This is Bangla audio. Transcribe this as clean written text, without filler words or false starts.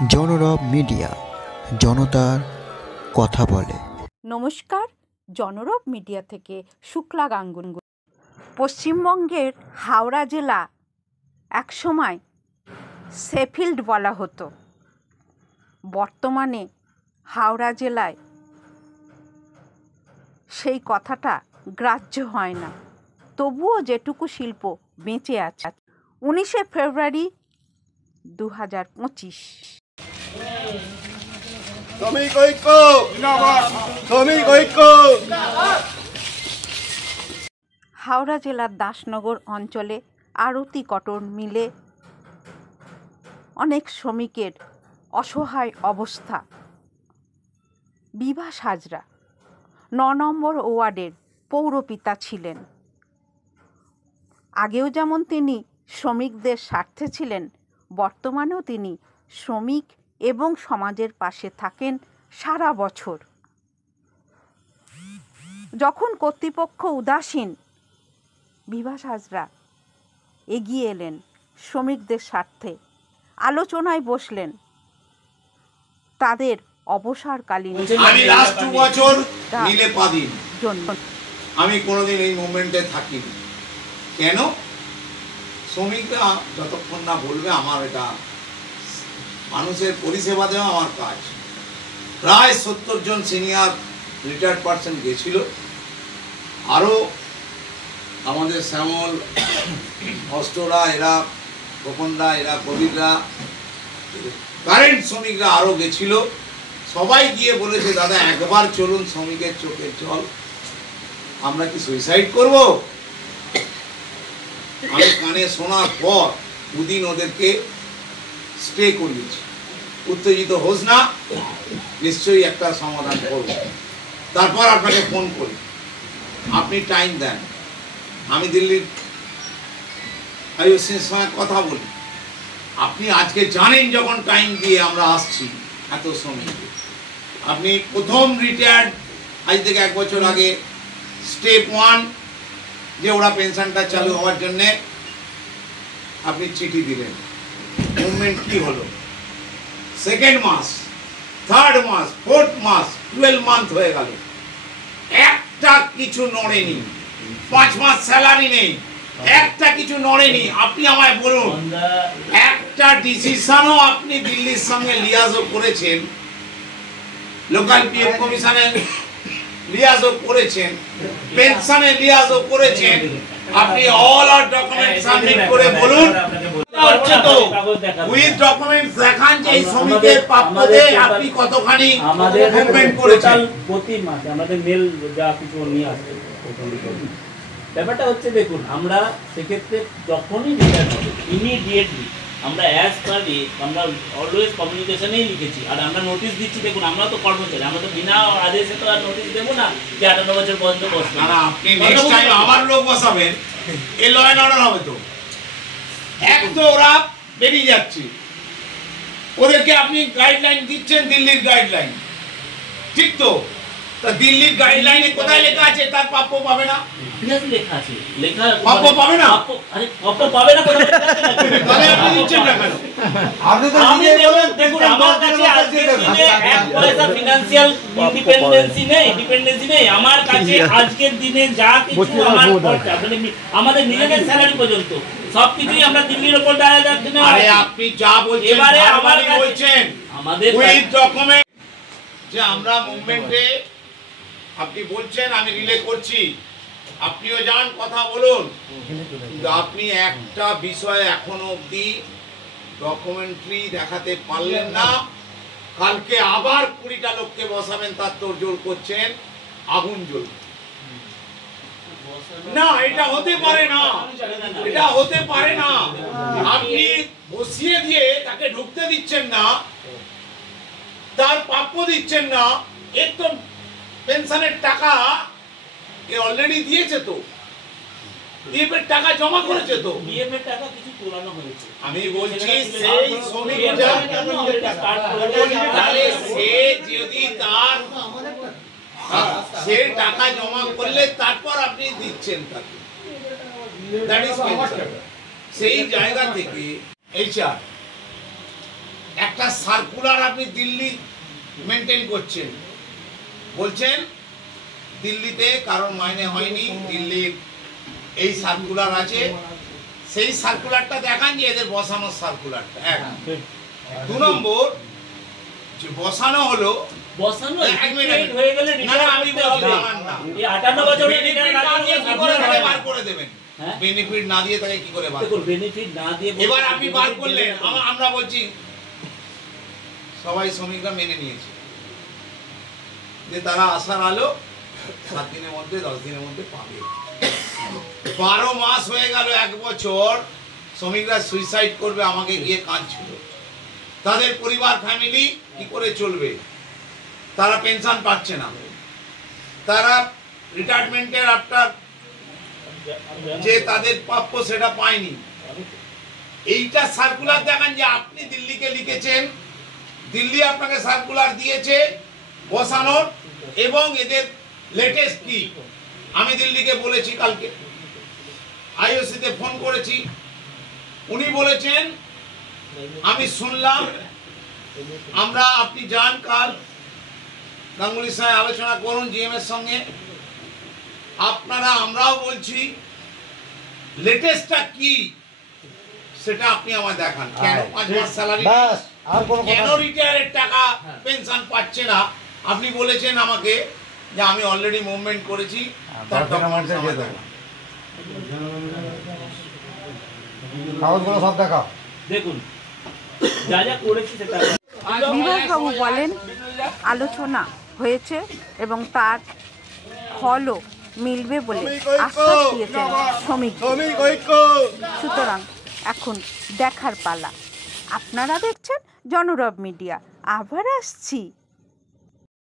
জনরব মিডিয়া, জনতার কথা বলে। নমস্কার, জনরব মিডিয়া থেকে শুক্লা গাঙ্গুলি। পশ্চিমবঙ্গের হাওড়া জেলা একসময় শেফিল্ড বলা হতো। বর্তমানে হাওড়া জেলায় সেই কথাটা গ্রাহ্য হয় না, তবুও যেটুকু শিল্প বেঁচে আছে। 19শে ফেব্রুয়ারি 2025। শ্রমিক ঐক্য শ্রমিক ঐক্য। হাওড়া জেলার দাসনগর অঞ্চলে আরতি কটন মিলে অনেক শ্রমিকের অসহায় অবস্থা। বিভাস হাজরা 9 নম্বর ওয়ার্ডের পৌরপিতা ছিলেন। আগেও যেমন তিনি শ্রমিকদের স্বার্থে ছিলেন, বর্তমানেও তিনি শ্রমিক এবং সমাজের পাশে থাকেন সারা বছর। যখন কর্তৃপক্ষ উদাসীন, বিভাস হাজরা এগিয়ে এলেন শ্রমিকদের স্বার্থে, আলোচনায় বসলেন। তাদের অবসরকালীন আমি লাস্ট 2 বছর নিলে পাদিন জন্য আমি কোনোদিন এই মুভমেন্টে থাকিনি। কেন? শ্রমিকরা যতক্ষণ না বলবে, আমার এটা মানুষের পরিষেবা দেওয়া আমার কাজ। প্রায় 70 জন সিনিয়র রিটায়ার্ড পার্সন গেছিল, আরও আমাদের শ্যামল অষ্টরা, এরা গোপনরা, এরা কবিররা, কারেন্ট শ্রমিকরা আরও গেছিল। সবাই গিয়ে বলেছে, দাদা একবার চলুন, শ্রমিকের চোখের জল, আমরা কি সুইসাইড করব? আমি কানে শোনার পর দুদিন ওদেরকে স্টে করিয়েছি। উত্তেজিত হোস না, নিশ্চয়ই একটা সমাধান করব, তারপর আপনাকে ফোন করি, আপনি টাইম দেন। আমি দিল্লির আইওসির সঙ্গে কথা বলি, আপনি আজকে জানেন যখন টাইম দিয়ে আমরা আসছি এত শ্রমিক, আপনি প্রথম রিটায়ার্ড আজ থেকে 1 বছর আগে স্টেপ 1 যে ওরা পেনশনটা চালু হওয়ার জন্যে আপনি চিঠি দিলেন। মুভমেন্ট কি হলো? 2nd মাস, 3rd মাস, 4th মাস, 12 মান্থ হয়ে গেল, একটা কিছু নড়েনি। 5 মাস স্যালারি নেই, একটা কিছু নড়েনি। আপনি আমায় বলুন, একটা ডিসিশনও আপনি দিল্লির সঙ্গে লিয়াজও করেছেন, লোকাল পিএফ কমিশনে লিয়াজও করেছেন, পেনশনে লিয়াজও করেছেন, আপনি অল আর ডকুমেন্ট সাবমিট করে বলুন, উইথ ডকুমেন্টস দেখান যে এই শ্রমিকের প্রাপ্যতে আপনি কতখানি মুভমেন্ট করেছেন। প্রতি মাসে আমাদের মেল যা কিছু নিয়ে আসছে। ব্যাপারটা হচ্ছে, দেখুন, আমরা সেক্ষেত্রে যখনই রিটায়ার হবে ইমিডিয়েটলি আমরা অ্যাজ পার আমরা অলওয়েজ কমিউনিকেশনেই লিখেছি, আর আমরা নোটিশ দিচ্ছি। দেখুন, আমরা তো কর্মচারী, আমরা তো বিনা আদেশে তো আর নোটিশ দেবো না যে 58 বছর পর্যন্ত বসবে না। আপনি নেক্সট টাইম আবার লোক বসাবেন, এই ল এন্ড অর্ডার হবে তো। এক তো ওরা বেরিয়ে যাচ্ছে, ওদেরকে আপনি গাইডলাইন দিচ্ছেন, দিল্লির গাইডলাইন, ঠিক তো? তা দিল্লির গাইডলাইনে কোথায় লেখা আছে তার প্রাপ্য পাবে না? লেখা আছে, লেখা প্রাপ্য পাবে না। আরে প্রাপ্য পাবে না, তাহলে আপনি দিচ্ছেন না কেন? আমি দেখুন, আমার কাছে আজকের দিনে 1 পয়সা ফিনান্সিয়াল ডিপেন্ডেন্সি নেই। আমার কাছে আজকের দিনে যা কিছু আমার খরচা, মানে আমাদের নিজেদের স্যালারি পর্যন্ত সবকিছুই আমরা দিল্লির উপর দেওয়া যাচ্ছে না। আরে আপনি যা বলছেন, এবারে আমার বলছেন আমাদের উইথ ডকুমেন্ট যে আমরা মুভমেন্টে, আপনি বলছেন আমি রিলে করছি, আপনিও যান, কথা বলুন, কিন্তু আপনি একটা বিষয় এখনো অবধি ডকুমেন্টারি দেখাতে পারলেন না। কালকে আবার 20টা লোককে বসাবেন, তার তোড়জোড় করছেন, আগুন জ্বলবে না। এটা হতে পারে না, এটা হতে পারে না। আপনি বসিয়ে দিয়ে তাকে ঢুকতে দিচ্ছেন না, তার প্রাপ্য দিচ্ছেন না। এর তো পেনশনের টাকা এ অলরেডি দিয়েছে, তো বিএফ এর টাকা জমা করেছে, তো বিএফ এর টাকা কিছু তোলানো হয়েছে। আমি বলছি সেই শ্রমিকটা, তাহলে সে যদি তার সে টাকা জমা করলে তারপর আপনি দিচ্ছেন তাকে, দ্যাট ইজ পেনশন। সেই জায়গা থেকে এইচআর একটা সার্কুলার আপনি দিল্লি মেনটেন করছেন, বলছেন দিল্লিতে কারোর মাইনে হয়নি, দিল্লির এই সার্কুলার আছে, সেই সার্কুলারটা দেখান যে এদের বসানোর সার্কুলারটা। এক, দু নম্বর যে বসানো হলো, বসানো এক মিনিট হয়ে গেলে না না আমি বলছি আমার না, এই 58 বছরের বেনিফিট না দিয়ে কি করে তাকে বার করে দেবেন? বেনিফিট না দিয়ে তাকে কি করে বার করবেন? বেনিফিট না দিয়ে এবার আপনি বার করলেন, আমরা বলছি সবাই শ্রমিকরা মেনে নিয়েছে যে তারা আশার আলো 7 দিনের মধ্যে 10 দিনের মধ্যে পাবে। 12 মাস হয়ে গেল, 1 বছর শ্রমিকরা সুইসাইড করবে আমাকে গিয়ে কাঁদছিল। তাদের পরিবার ফ্যামিলি কি করে চলবে? তারা পেনশন পাচ্ছে না, তারা রিটায়ারমেন্টের আফটার যে তাদের প্রাপ্য সেটা পায়নি। এইটা সার্কুলার দেখান যে আপনি দিল্লিকে লিখেছেন, দিল্লি আপনাকে সার্কুলার দিয়েছে বসানোর, এবং এদের লেটেস্ট কি। আমি দিল্লিকে বলেছি, কালকে আইওসিতে ফোন করেছি, উনি বলেছেন আমি শুনলাম, আমরা আপনি যান কাল গাঙ্গুলির সঙ্গে আলোচনা করুন জিএম এর সঙ্গে, আপনারা আমরাও বলছি লেটেস্টটা কি সেটা আপনি আমায় দেখান। কেন 5 মাস স্যালারি, কেন রিটায়ারের টাকা পেনশন পাচ্ছে না? আপনি বলেছেন আমাকে যে আমি অলরেডি মুভমেন্ট করেছি, তার ডকুমেন্টস আমায় দেখান। কাগজগুলো সব দেখাও। দেখুন যা যা করেছি সেটা বিভাসবাবু বলেন আলোচনা হয়েছে এবং তার ফলও মিলবে বলে আশ্বাস দিয়েছেন শ্রমিক। সুতরাং এখন দেখার পালা। আপনারা দেখছেন জনরব মিডিয়া। আবার আসছি।